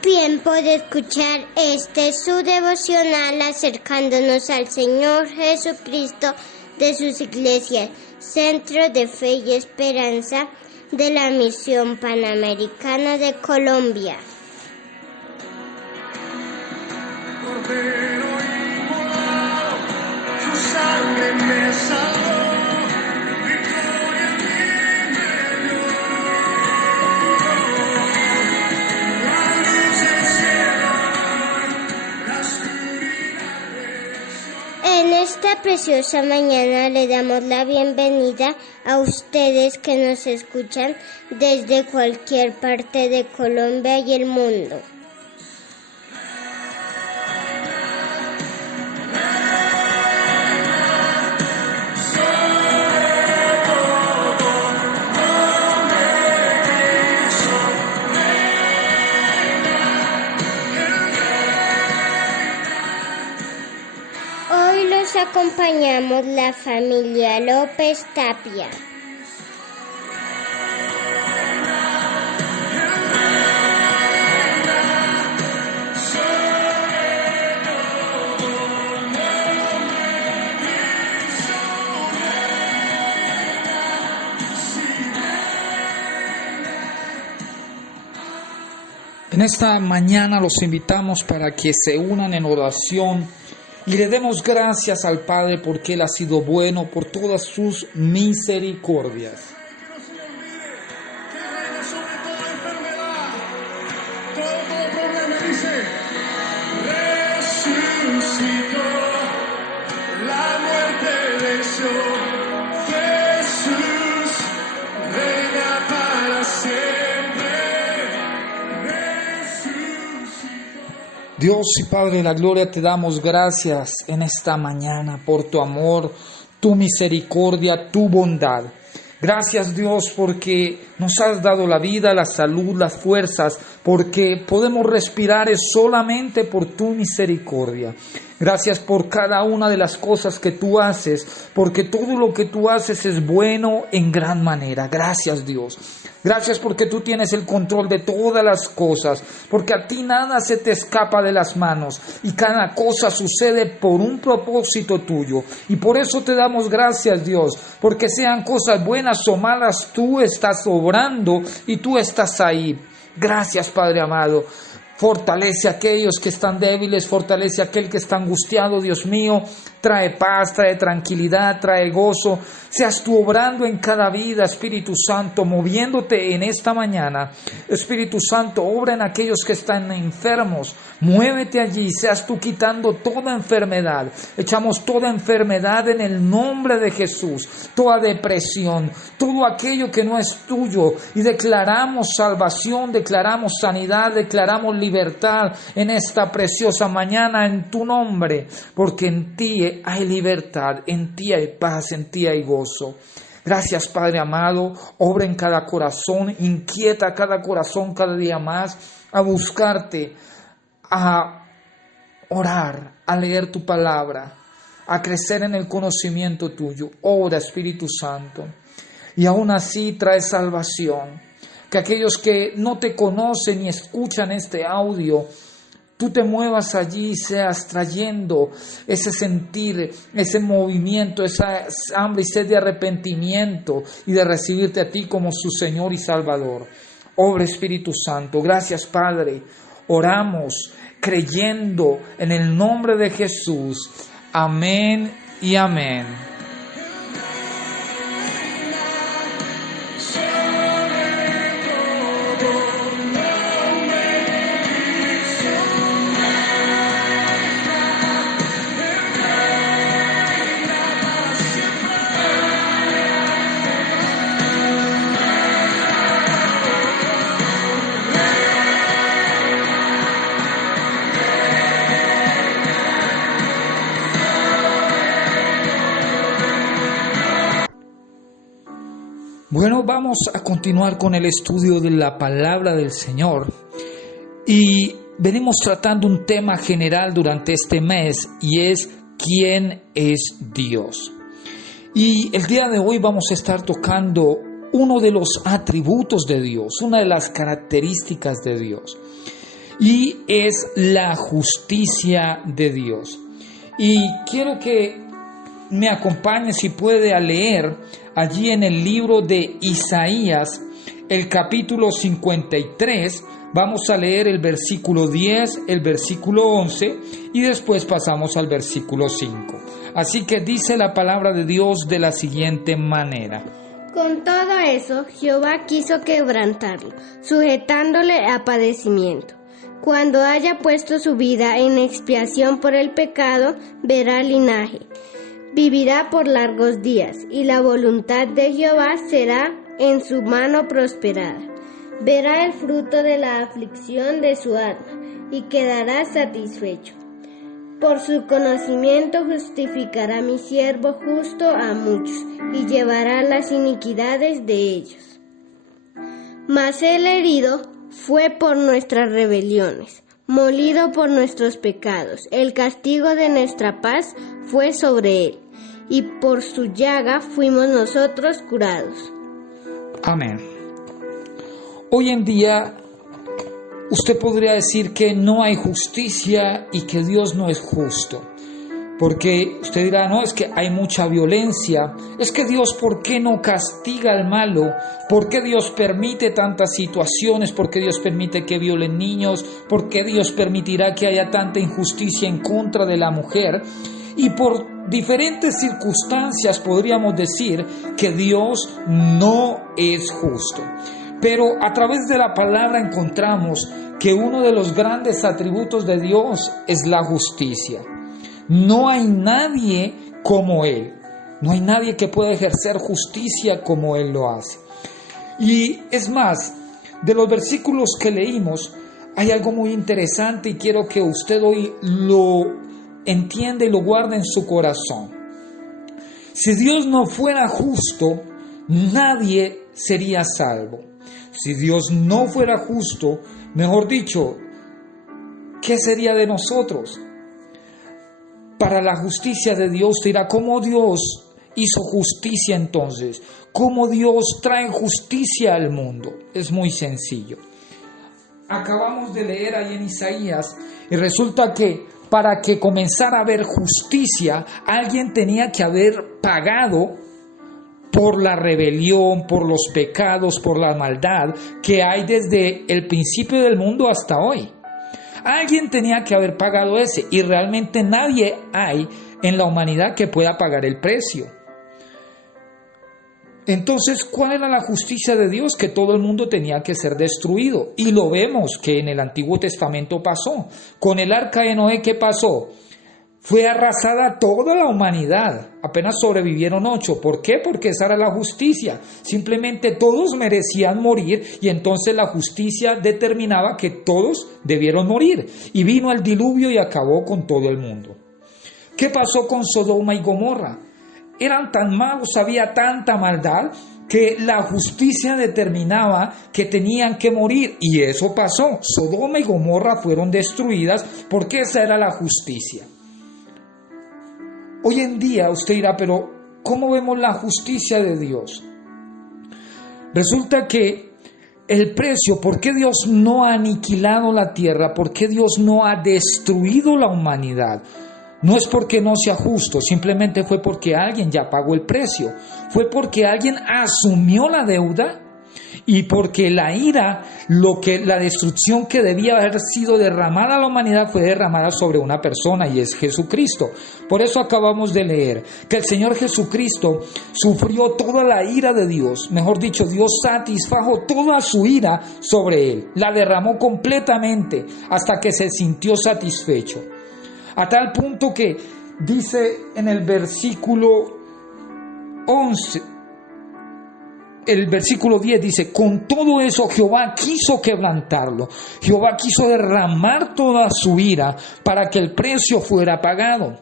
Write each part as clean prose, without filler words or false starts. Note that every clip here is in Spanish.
tiempo de escuchar su devocional acercándonos al Señor Jesucristo de sus iglesias, Centro de Fe y Esperanza de la Misión Panamericana de Colombia. Cordero inmolado, su sangre me salvó. En esta preciosa mañana le damos la bienvenida a ustedes que nos escuchan desde cualquier parte de Colombia y el mundo. Acompañamos la familia López Tapia. En esta mañana los invitamos para que se unan en oración y le demos gracias al Padre porque Él ha sido bueno por todas sus misericordias. Resucitó, la muerte venció, Jesús reina para siempre. Dios y Padre de la gloria, te damos gracias en esta mañana por tu amor, tu misericordia, tu bondad. Gracias Dios porque nos has dado la vida, la salud, las fuerzas, porque podemos respirar es solamente por tu misericordia. Gracias por cada una de las cosas que tú haces, porque todo lo que tú haces es bueno en gran manera. Gracias Dios. Gracias porque tú tienes el control de todas las cosas, porque a ti nada se te escapa de las manos y cada cosa sucede por un propósito tuyo. Y por eso te damos gracias Dios, porque sean cosas buenas o malas, tú estás obrando y tú estás ahí. Gracias Padre amado. Fortalece a aquellos que están débiles, fortalece a aquel que está angustiado, Dios mío. Trae paz, trae tranquilidad, trae gozo. Seas tú obrando en cada vida, Espíritu Santo, moviéndote en esta mañana. Espíritu Santo, obra en aquellos que están enfermos. Muévete allí, seas tú quitando toda enfermedad. Echamos toda enfermedad en el nombre de Jesús. Toda depresión, todo aquello que no es tuyo. Y declaramos salvación, declaramos sanidad, declaramos libertad en esta preciosa mañana en tu nombre. Porque en ti hay libertad, en ti hay paz, en ti hay gozo. Gracias Padre amado, obra en cada corazón, inquieta cada corazón cada día más a buscarte, a orar, a leer tu palabra, a crecer en el conocimiento tuyo. Obra Espíritu Santo. Y aún así trae salvación. Que aquellos que no te conocen y escuchan este audio, tú te muevas allí y seas trayendo ese sentir, ese movimiento, esa hambre y sed de arrepentimiento y de recibirte a ti como su Señor y Salvador. Obra Espíritu Santo. Gracias Padre. Oramos creyendo en el nombre de Jesús. Amén y amén. Bueno, vamos a continuar con el estudio de la palabra del Señor y venimos tratando un tema general durante este mes y es ¿quién es Dios? Y el día de hoy vamos a estar tocando uno de los atributos de Dios, una de las características de Dios. y es la justicia de Dios. Y quiero que me acompañe, si puede, a leer allí en el libro de Isaías, el capítulo 53, vamos a leer el versículo 10, el versículo 11 y después pasamos al versículo 5. Así que dice la palabra de Dios de la siguiente manera. Con todo eso, Jehová quiso quebrantarlo, sujetándole a padecimiento. Cuando haya puesto su vida en expiación por el pecado, verá linaje. Vivirá por largos días, y la voluntad de Jehová será en su mano prosperada. Verá el fruto de la aflicción de su alma, y quedará satisfecho. Por su conocimiento justificará a mi siervo justo a muchos, y llevará las iniquidades de ellos. Mas el herido fue por nuestras rebeliones, molido por nuestros pecados. El castigo de nuestra paz fue sobre él, y por su llaga fuimos nosotros curados. Amén. Hoy en día usted podría decir que no hay justicia y que Dios no es justo. Porque usted dirá, no, es que hay mucha violencia. Es que Dios, ¿por qué no castiga al malo? ¿Por qué Dios permite tantas situaciones? ¿Por qué Dios permite que violen niños? ¿Por qué Dios permitirá que haya tanta injusticia en contra de la mujer? Y por diferentes circunstancias podríamos decir que Dios no es justo. Pero a través de la palabra encontramos que uno de los grandes atributos de Dios es la justicia. No hay nadie como Él. No hay nadie que pueda ejercer justicia como Él lo hace. Y es más, de los versículos que leímos, hay algo muy interesante y quiero que usted hoy lo entienda y lo guarde en su corazón. Si Dios no fuera justo, nadie sería salvo. Si Dios no fuera justo, mejor dicho, ¿qué sería de nosotros? Para la justicia de Dios, te dirá, ¿cómo Dios hizo justicia entonces? ¿Cómo Dios trae justicia al mundo? Es muy sencillo. Acabamos de leer ahí en Isaías y resulta que para que comenzara a haber justicia, alguien tenía que haber pagado por la rebelión, por los pecados, por la maldad que hay desde el principio del mundo hasta hoy. Alguien tenía que haber pagado ese y realmente nadie hay en la humanidad que pueda pagar el precio. Entonces, ¿cuál era la justicia de Dios? Que todo el mundo tenía que ser destruido. Y lo vemos que en el Antiguo Testamento pasó. Con el arca de Noé, ¿qué pasó? Fue arrasada toda la humanidad. Apenas sobrevivieron 8. ¿Por qué? Porque esa era la justicia. Simplemente todos merecían morir y entonces la justicia determinaba que todos debieron morir. Y vino el diluvio y acabó con todo el mundo. ¿Qué pasó con Sodoma y Gomorra? Eran tan malos, había tanta maldad que la justicia determinaba que tenían que morir. Y eso pasó. Sodoma y Gomorra fueron destruidas porque esa era la justicia. Hoy en día usted dirá, pero ¿cómo vemos la justicia de Dios? Resulta que el precio, ¿por qué Dios no ha aniquilado la tierra? ¿Por qué Dios no ha destruido la humanidad? No es porque no sea justo, simplemente fue porque alguien ya pagó el precio. Fue porque alguien asumió la deuda y porque la ira, la destrucción que debía haber sido derramada a la humanidad fue derramada sobre una persona y es Jesucristo. Por eso acabamos de leer que el Señor Jesucristo sufrió toda la ira de Dios. Mejor dicho, Dios satisfajo toda su ira sobre él. La derramó completamente hasta que se sintió satisfecho. A tal punto que dice en el versículo 11, el versículo 10 dice, con todo eso Jehová quiso quebrantarlo. Jehová quiso derramar toda su ira para que el precio fuera pagado,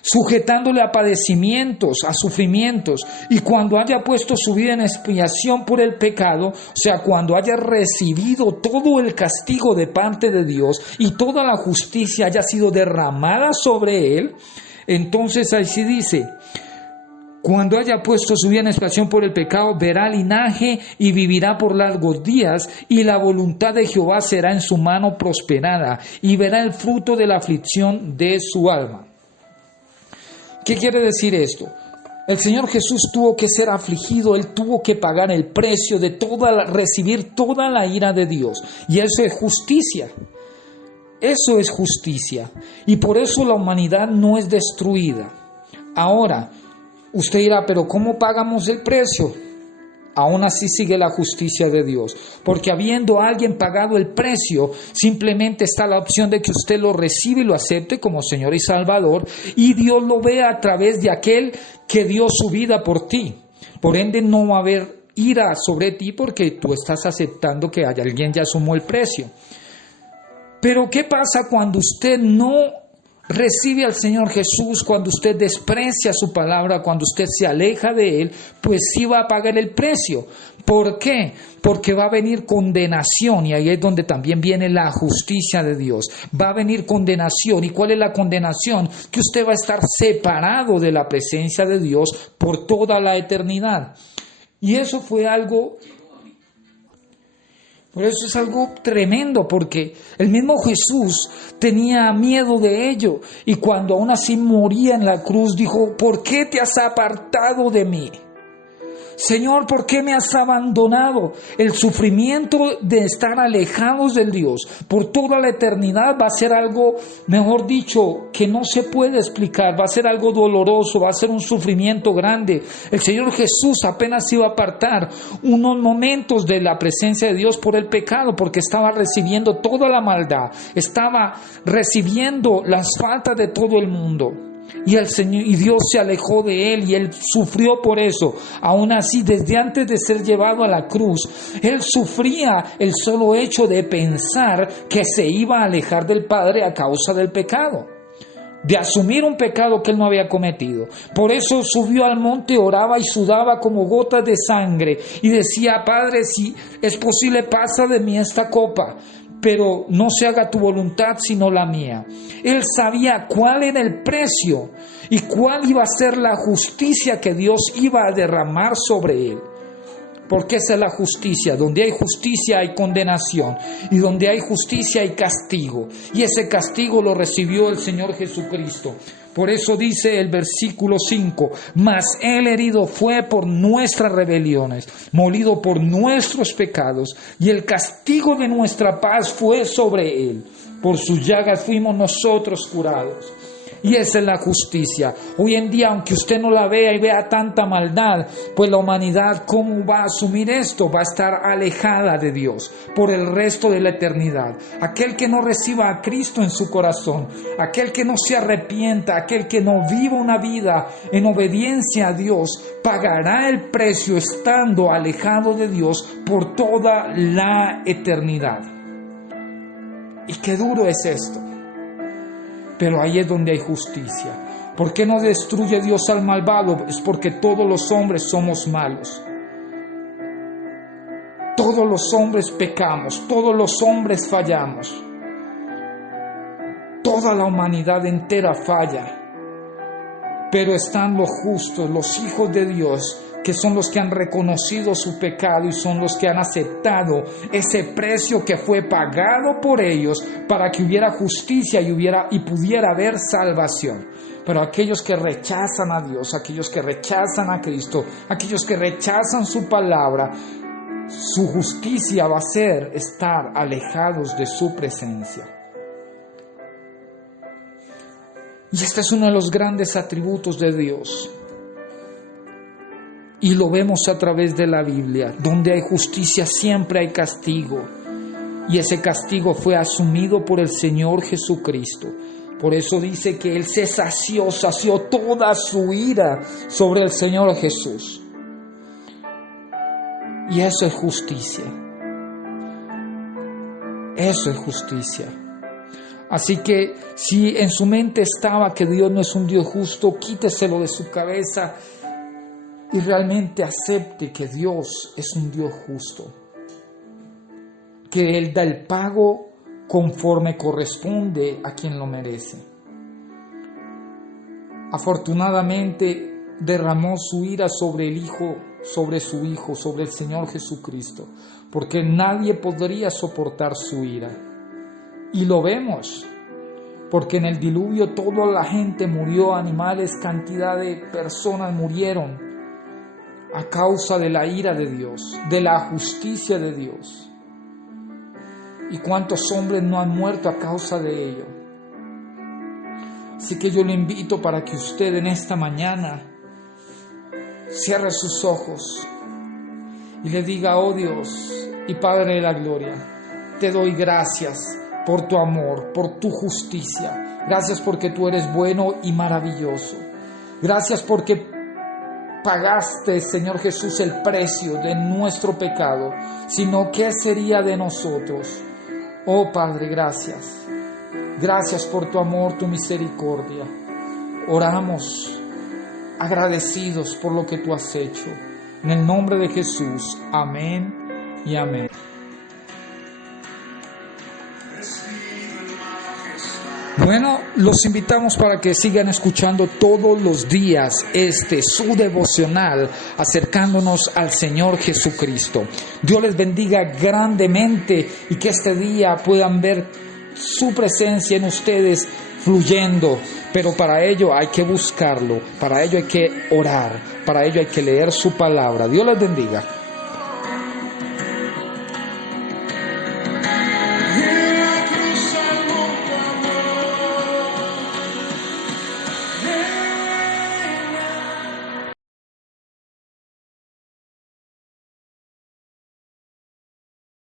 sujetándole a padecimientos, a sufrimientos, y cuando haya puesto su vida en expiación por el pecado, o sea, cuando haya recibido todo el castigo de parte de Dios y toda la justicia haya sido derramada sobre él, entonces ahí sí dice, Cuando haya puesto su vida en expiación por el pecado, verá linaje y vivirá por largos días, y la voluntad de Jehová será en su mano prosperada, y verá el fruto de la aflicción de su alma. ¿Qué quiere decir esto? El Señor Jesús tuvo que ser afligido, Él tuvo que pagar el precio de recibir toda la ira de Dios, y eso es justicia. Eso es justicia, y por eso la humanidad no es destruida. Ahora, usted dirá, pero ¿cómo pagamos el precio? Aún así sigue la justicia de Dios, porque habiendo alguien pagado el precio, simplemente está la opción de que usted lo reciba y lo acepte como Señor y Salvador, y Dios lo vea a través de aquel que dio su vida por ti. Por ende no va a haber ira sobre ti porque tú estás aceptando que alguien ya sumó el precio. Pero ¿qué pasa cuando usted no recibe al Señor Jesús, cuando usted desprecia su palabra, cuando usted se aleja de Él? Pues sí va a pagar el precio. ¿Por qué? Porque va a venir condenación, y ahí es donde también viene la justicia de Dios. Va a venir condenación. ¿Y cuál es la condenación? Que usted va a estar separado de la presencia de Dios por toda la eternidad. Y eso fue algo... Por eso es algo tremendo, porque el mismo Jesús tenía miedo de ello, y cuando aún así moría en la cruz dijo: ¿por qué te has apartado de mí? Señor, ¿por qué me has abandonado? El sufrimiento de estar alejados del Dios por toda la eternidad va a ser algo, mejor dicho, que no se puede explicar. Va a ser algo doloroso, va a ser un sufrimiento grande. El Señor Jesús apenas iba a apartar unos momentos de la presencia de Dios por el pecado, porque estaba recibiendo toda la maldad, estaba recibiendo las faltas de todo el mundo. Y el Señor y Dios se alejó de él, y él sufrió por eso. Aún así, desde antes de ser llevado a la cruz, él sufría el solo hecho de pensar que se iba a alejar del Padre a causa del pecado, de asumir un pecado que él no había cometido. Por eso subió al monte, oraba y sudaba como gotas de sangre, y decía: Padre, si es posible, pasa de mí esta copa, pero no se haga tu voluntad sino la mía. Él sabía cuál era el precio y cuál iba a ser la justicia que Dios iba a derramar sobre él. Porque esa es la justicia. Donde hay justicia hay condenación, y donde hay justicia hay castigo. Y ese castigo lo recibió el Señor Jesucristo. Por eso dice el versículo 5: mas Él herido fue por nuestras rebeliones, molido por nuestros pecados, y el castigo de nuestra paz fue sobre Él. Por sus llagas fuimos nosotros curados. Y esa es la justicia. Hoy en día, aunque usted no la vea y vea tanta maldad, pues la humanidad, ¿cómo va a asumir esto? Va a estar alejada de Dios por el resto de la eternidad. Aquel que no reciba a Cristo en su corazón, aquel que no se arrepienta, aquel que no viva una vida en obediencia a Dios, pagará el precio estando alejado de Dios por toda la eternidad. Y qué duro es esto. Pero ahí es donde hay justicia. ¿Por qué no destruye Dios al malvado? Es porque todos los hombres somos malos. Todos los hombres pecamos, todos los hombres fallamos. Toda la humanidad entera falla. Pero están los justos, los hijos de Dios, que son los que han reconocido su pecado y son los que han aceptado ese precio que fue pagado por ellos para que hubiera justicia y pudiera haber salvación. Pero aquellos que rechazan a Dios, aquellos que rechazan a Cristo, aquellos que rechazan su palabra, su justicia va a ser estar alejados de su presencia. Y este es uno de los grandes atributos de Dios. Y lo vemos a través de la Biblia. Donde hay justicia siempre hay castigo. Y ese castigo fue asumido por el Señor Jesucristo. Por eso dice que Él se sació toda su ira sobre el Señor Jesús. Y eso es justicia. Eso es justicia. Así que si en su mente estaba que Dios no es un Dios justo, quíteselo de su cabeza y realmente acepte que Dios es un Dios justo, que Él da el pago conforme corresponde a quien lo merece. Afortunadamente, derramó su ira sobre el Hijo, sobre su Hijo, sobre el Señor Jesucristo, porque nadie podría soportar su ira. Y lo vemos, porque en el diluvio toda la gente murió, animales, cantidad de personas murieron a causa de la ira de Dios, de la justicia de Dios. ¿Y cuántos hombres no han muerto a causa de ello? Así que yo le invito para que usted en esta mañana cierre sus ojos y le diga: oh Dios y Padre de la gloria, te doy gracias por tu amor, por tu justicia. Gracias porque tú eres bueno y maravilloso. Gracias porque pagaste, Señor Jesús, el precio de nuestro pecado. Sino, ¿qué sería de nosotros? Oh Padre, gracias. Gracias por tu amor, tu misericordia. Oramos agradecidos por lo que tú has hecho. En el nombre de Jesús. Amén y amén. Bueno, los invitamos para que sigan escuchando todos los días su devocional acercándonos al Señor Jesucristo. Dios les bendiga grandemente y que este día puedan ver su presencia en ustedes fluyendo, pero para ello hay que buscarlo, para ello hay que orar, para ello hay que leer su palabra. Dios les bendiga.